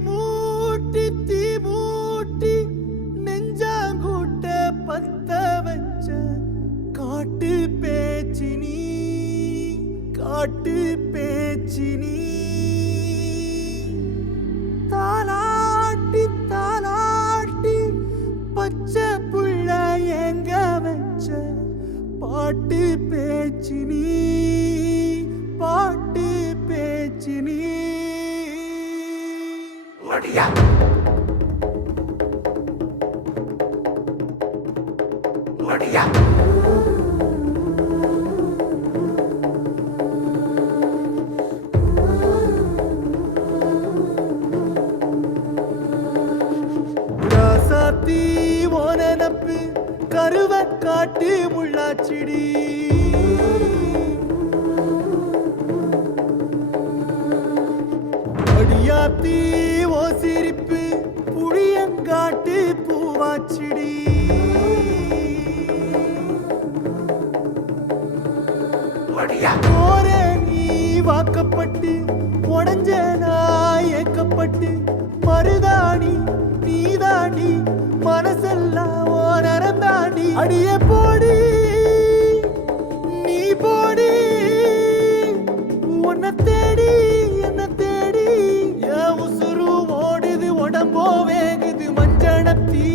தீ மூட்டி நெஞ்சாங்கூட்ட பத்த வச்ச காட்டு பேச்சினி தாலாட்டி தாலாட்டி பச்சை புள்ள எங்க வச்ச பாட்டு பேச்சினி வடியா வடியா ராசாத்தி ஓனனப்பு கருவ காட்டு முள்ளாச்சிடி அடியாத்தி ஓ சிரிப்பு புளியங்காட்டு பூவாச்சிடி போற நீ வாக்கப்பட்டு உடஞ்ச நாய் ஏக்கப்பட்டு மருதாணி நீதாண்டி மனசெல்லாம் ஓ நரந்தாண்டி அடியே போடி நீ போடி உன்னை தேடி என்ன தேடி என் உசுரு ஓடுது உடம்போ வேகுது மஞ்சனத்தி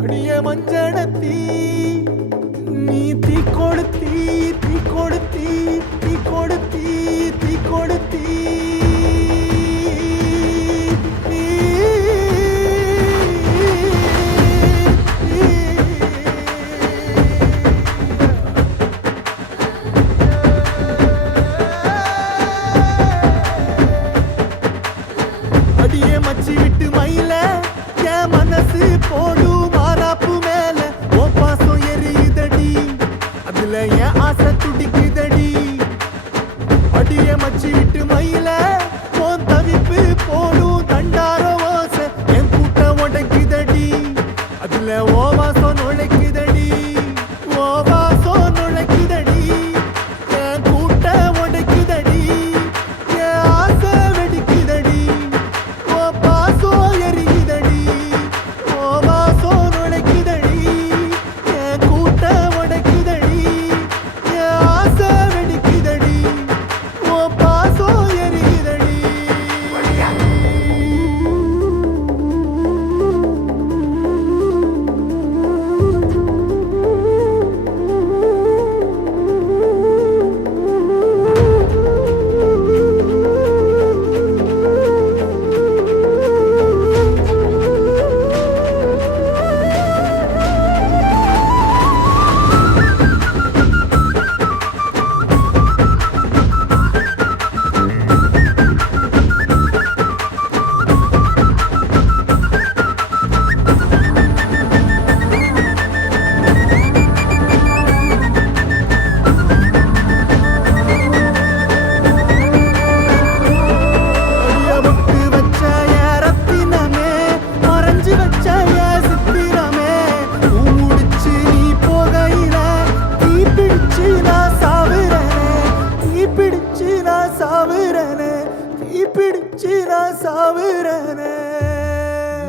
அடிய மஞ்சனத்தி நீ தீ கொடுத்தி அடியே மச்சி விட்டு மயில என் மனசு போடு மாறாப்பு மேல ஓ பாசம் எரியுதடி அதுல என் ஆசை துடிக்குதடி அடியே மச்சி விட்டு மயில போன் தவிப்பு போடும் தண்டார ஓசை என் கூட்டம் உடைக்குதடி அதுல ஓ வாசம் நுழைக்குதடி ஓ வாசம் நுழைக்குதடி என் கூட்டம் உடைக்குதடி என் ஆசை வெடிக்குதடி ஓ பாசம் எரியுதடி ஓ வாசம் நுழைக்குதடி என் கூட்டம் உடைக்குதடி என் ஆசை வெடிக்குதடி ஓ பாசம் எரியுதடி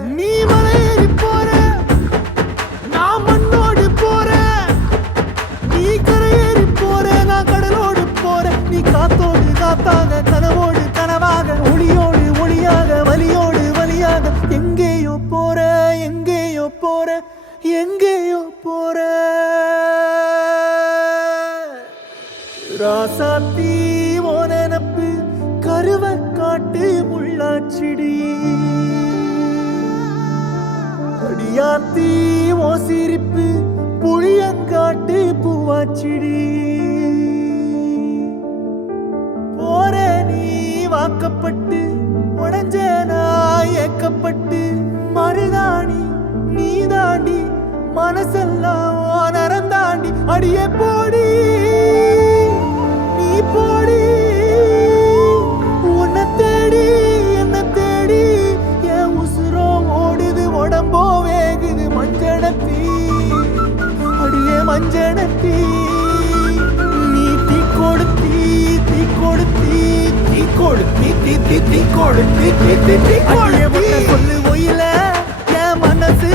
நீ மலையேறி போற நான் மண்ணோடு போற நீ கரையேறி போற நான் கடலோடு போற நீ காத்தோடு காத்தாக கனவோடு கனவாக ஒளியோடு ஒளியாக வலியோடு வலியாக எங்கேயோ போற ராசாத்தி ஓ நெனப்பு கருவ காட்டு முள்ளாச்சிடி அடியாத்தி ஓ சிரிப்பு புளியங்காட்டு பூவாச்சிடி போற நீ வாக்கப்பட்டு உடஞ்ச நாய் ஏக்கப்பட்டு மருதாணி நீதாண்டி மனசெல்லாம் ஓ நரந்தாண்டி அடியே போடி நீ போடி உன்னை தேடி என்ன தேடி என் உசுரோ ஓடுது உடம்போ வேகுது மஞ்சனத்தி அடியே மஞ்சனத்தி தீ கொளுத்தி சொல்லு ஒயில என் மனசு